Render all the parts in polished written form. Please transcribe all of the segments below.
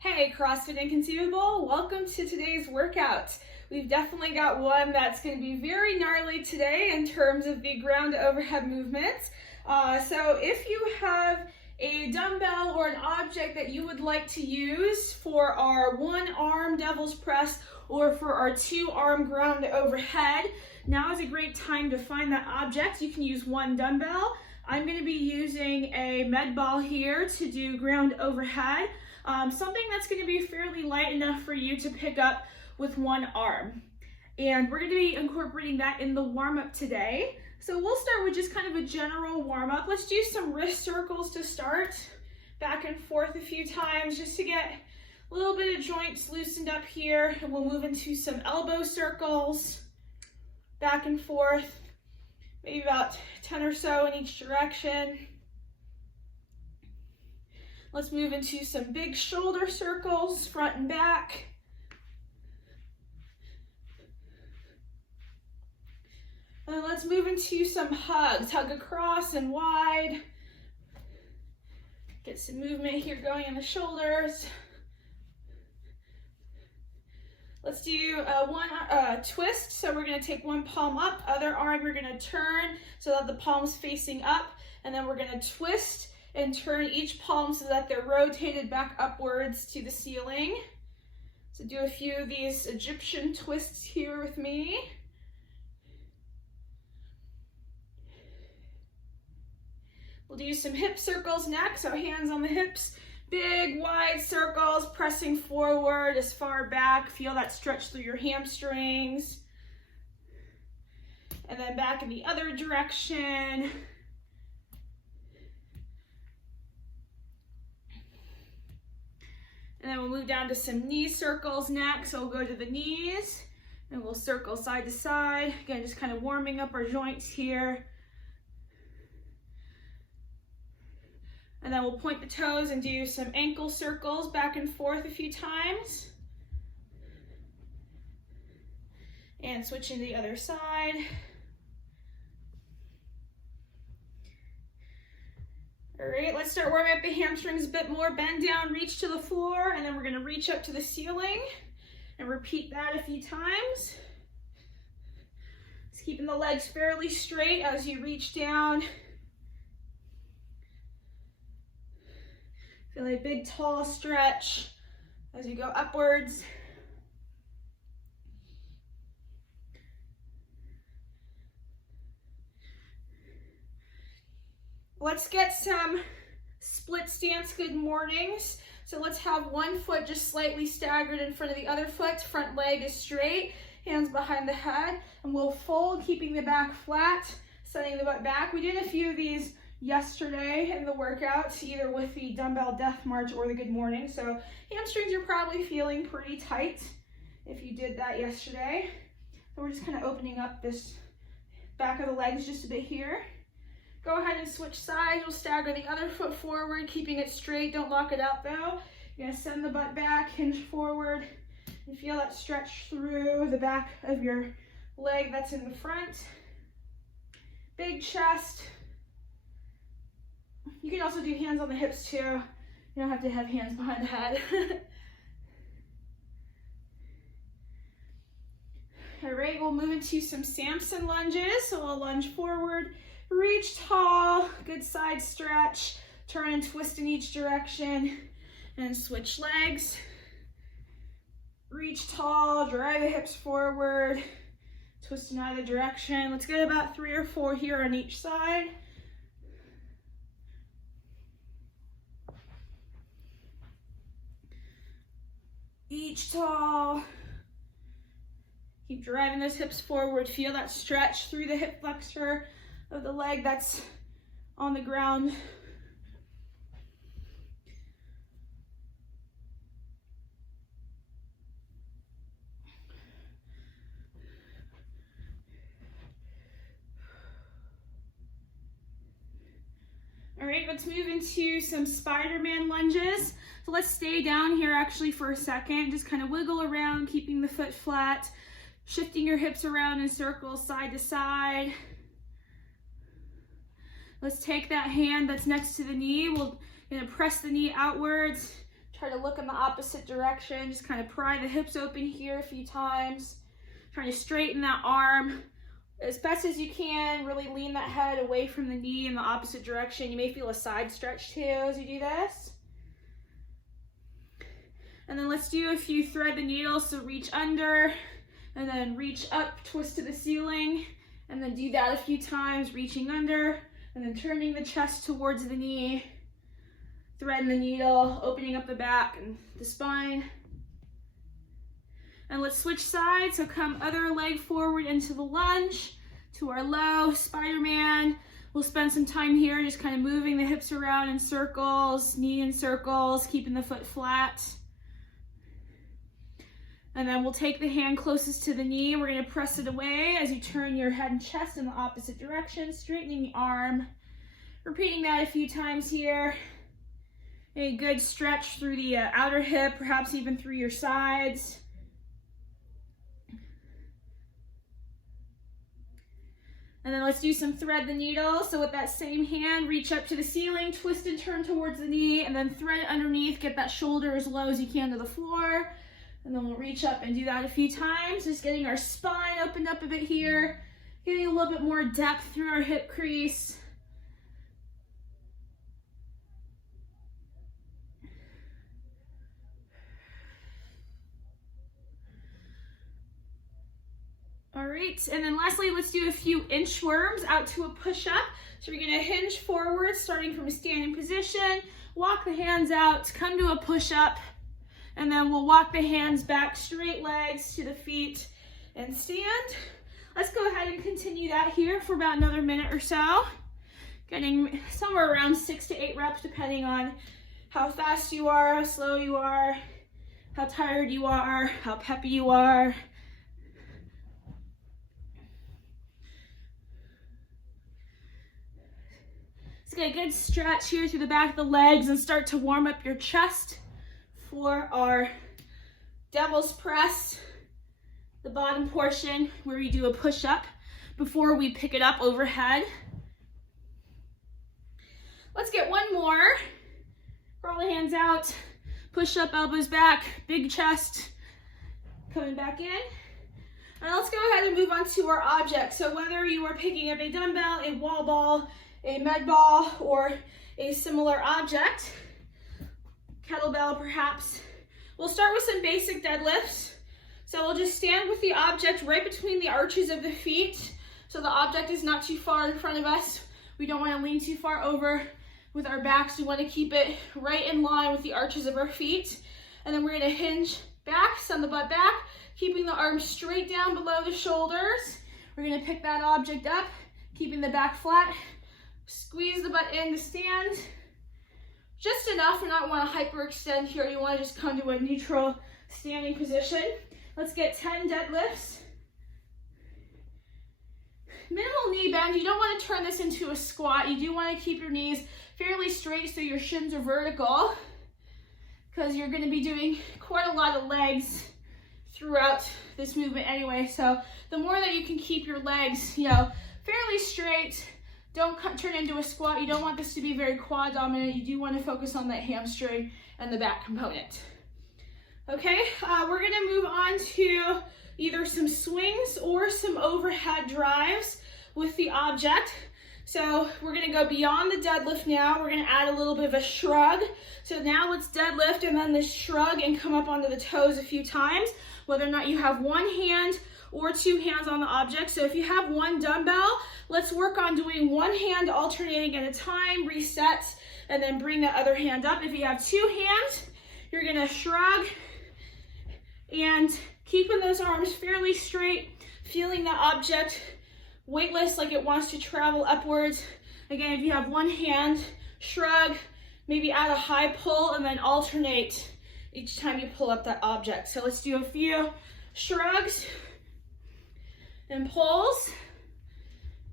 Hey, CrossFit Inconceivable, welcome to today's workout. We've definitely got one that's going to be very gnarly today in terms of the ground to overhead movements. So if you have a dumbbell or an object that you would like to use for our one arm devil's press or for our two arm ground to overhead, now is a great time to find that object. You can use one dumbbell. I'm going to be using a med ball here to do ground overhead. Something that's going to be fairly light enough for you to pick up with one arm. And we're going to be incorporating that in the warm-up today. So we'll start with just kind of a general warm-up. Let's do some wrist circles to start. Back and forth a few times just to get a little bit of joints loosened up here. And we'll move into some elbow circles. Back and forth. Maybe about 10 or so in each direction. Let's move into some big shoulder circles, front and back. And then let's move into some hugs. Hug across and wide. Get some movement here going in the shoulders. Let's do one twist. So we're going to take one palm up, other arm we're going to turn so that the palm's facing up. And then we're going to twist and turn each palm so that they're rotated back upwards to the ceiling. So do a few of these Egyptian twists here with me. We'll do some hip circles next, so hands on the hips, big wide circles, pressing forward as far back. Feel that stretch through your hamstrings. And then back in the other direction. And then we'll move down to some knee circles next. So we'll go to the knees and we'll circle side to side. Again, just kind of warming up our joints here. And then we'll point the toes and do some ankle circles back and forth a few times. And switching to the other side. All right, let's start warming up the hamstrings a bit more. Bend down, reach to the floor, and then we're gonna reach up to the ceiling and repeat that a few times. Just keeping the legs fairly straight as you reach down. Feel a big, tall stretch as you go upwards. Let's get some split stance good mornings. So let's have one foot just slightly staggered in front of the other foot. Front leg is straight, hands behind the head, and we'll fold, keeping the back flat, setting the butt back. We did a few of these yesterday in the workout, either with the dumbbell death march or the good morning. So hamstrings are probably feeling pretty tight if you did that yesterday. So we're just kind of opening up this back of the legs just a bit here. Go ahead and switch sides. We'll stagger the other foot forward, keeping it straight. Don't lock it out though. You're gonna send the butt back, hinge forward, and feel that stretch through the back of your leg that's in the front. Big chest. You can also do hands on the hips too. You don't have to have hands behind the head. All right, we'll move into some Samson lunges. So we'll lunge forward. Reach tall, good side stretch, turn and twist in each direction, and switch legs. Reach tall, drive the hips forward, twist in either direction. Let's get about 3 or 4 here on each side. Reach tall. Keep driving those hips forward. Feel that stretch through the hip flexor of the leg that's on the ground. All right, let's move into some Spider-Man lunges. So let's stay down here actually for a second. Just kind of wiggle around, keeping the foot flat, shifting your hips around in circles side to side. Let's take that hand that's next to the knee. We're gonna press the knee outwards, Try to look in the opposite direction. Just kind of pry the hips open here a few times. Trying to straighten that arm as best as you can. Really lean that head away from the knee in the opposite direction. You may feel a side stretch too as you do this. And then let's do a few thread the needle. So reach under and then reach up, twist to the ceiling, and then do that a few times, reaching under and then turning the chest towards the knee. Threading the needle, opening up the back and the spine. And let's switch sides. So come other leg forward into the lunge, to our low, Spider-Man. We'll spend some time here just kind of moving the hips around in circles, knee in circles, keeping the foot flat. And then we'll take the hand closest to the knee. We're gonna press it away as you turn your head and chest in the opposite direction, straightening the arm. Repeating that a few times here. A good stretch through the outer hip, perhaps even through your sides. And then let's do some thread the needle. So with that same hand, reach up to the ceiling, twist and turn towards the knee, and then thread it underneath. Get that shoulder as low as you can to the floor. And then we'll reach up and do that a few times, just getting our spine opened up a bit here, getting a little bit more depth through our hip crease. All right, and then lastly, let's do a few inchworms out to a push-up. So we're gonna hinge forward, starting from a standing position, walk the hands out, come to a push-up, and then we'll walk the hands back, straight legs to the feet, and stand. Let's go ahead and continue that here for about another minute or so. Getting somewhere around 6 to 8 reps, depending on how fast you are, how slow you are, how tired you are, how peppy you are. Let's get a good stretch here through the back of the legs and start to warm up your chest for our devil's press, the bottom portion where we do a push-up before we pick it up overhead. Let's get one more. Roll the hands out, push up, elbows back, big chest, coming back in. And let's go ahead and move on to our object. So whether you are picking up a dumbbell, a wall ball, a med ball, or a similar object, kettlebell perhaps, we'll start with some basic deadlifts. So we'll just stand with the object right between the arches of the feet, so the object is not too far in front of us. We don't want to lean too far over with our backs. We want to keep it right in line with the arches of our feet. And then we're going to hinge back, send the butt back, keeping the arms straight down below the shoulders. We're going to pick that object up, keeping the back flat. Squeeze the butt in to stand. Just enough. You don't want to hyperextend here. You want to just come to a neutral standing position. Let's get 10 deadlifts. Minimal knee bend. You don't want to turn this into a squat. You do want to keep your knees fairly straight so your shins are vertical, because you're going to be doing quite a lot of legs throughout this movement anyway. So the more that you can keep your legs, fairly straight, don't turn into a squat. You don't want this to be very quad dominant. You do want to focus on that hamstring and the back component. Okay, we're going to move on to either some swings or some overhead drives with the object. So we're going to go beyond the deadlift now. We're going to add a little bit of a shrug. So now let's deadlift and then this shrug and come up onto the toes a few times, whether or not you have one hand or two hands on the object. So if you have one dumbbell, let's work on doing one hand alternating at a time, reset, and then bring the other hand up. If you have two hands, you're going to shrug and keeping those arms fairly straight, feeling the object weightless, like it wants to travel upwards. Again, if you have one hand, shrug, maybe add a high pull, and then alternate each time you pull up that object. So let's do a few shrugs and pulls.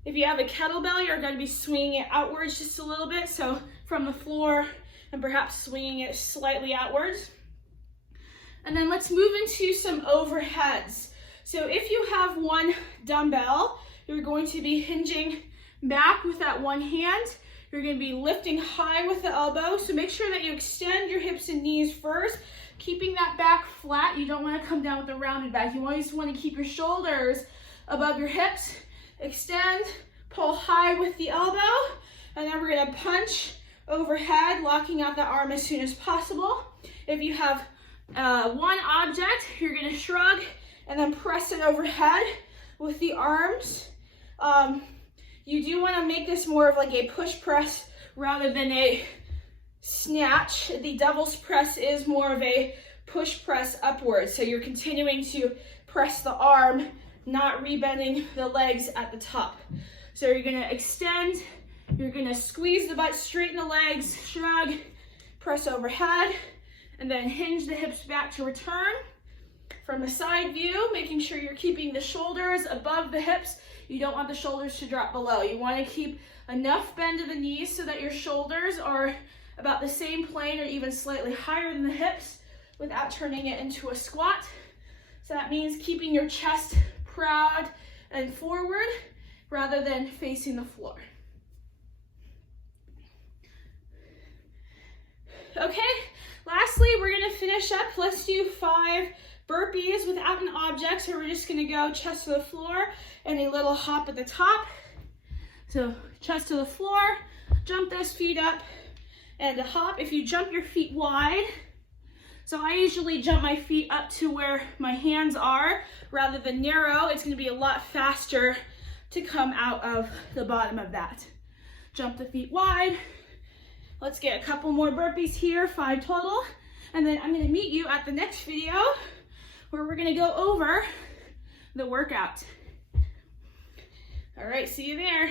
If you have a kettlebell, you're going to be swinging it outwards just a little bit, so from the floor, and perhaps swinging it slightly outwards. And then let's move into some overheads. So if you have one dumbbell, you're going to be hinging back with that one hand. You're gonna be lifting high with the elbow, so make sure that you extend your hips and knees first, keeping that back flat. You don't wanna come down with a rounded back. You always wanna keep your shoulders above your hips. Extend, pull high with the elbow, and then we're gonna punch overhead, locking out the arm as soon as possible. If you have one object, you're gonna shrug and then press it overhead with the arms. You do want to make this more of like a push press rather than a snatch. The devil's press is more of a push press upwards. So you're continuing to press the arm, not rebending the legs at the top. So you're going to extend, you're going to squeeze the butt, straighten the legs, shrug, press overhead, and then hinge the hips back to return. From a side view, making sure you're keeping the shoulders above the hips. You don't want the shoulders to drop below. You want to keep enough bend to the knees so that your shoulders are about the same plane or even slightly higher than the hips without turning it into a squat. So that means keeping your chest proud and forward rather than facing the floor. Okay, lastly, we're going to finish up. Let's do 5 burpees without an object. So we're just going to go chest to the floor and a little hop at the top. So chest to the floor, jump those feet up and a hop. If you jump your feet wide, so I usually jump my feet up to where my hands are rather than narrow. It's going to be a lot faster to come out of the bottom of that. Jump the feet wide. Let's get a couple more burpees here, 5 total. And then I'm going to meet you at the next video where we're going to go over the workout. All right, see you there.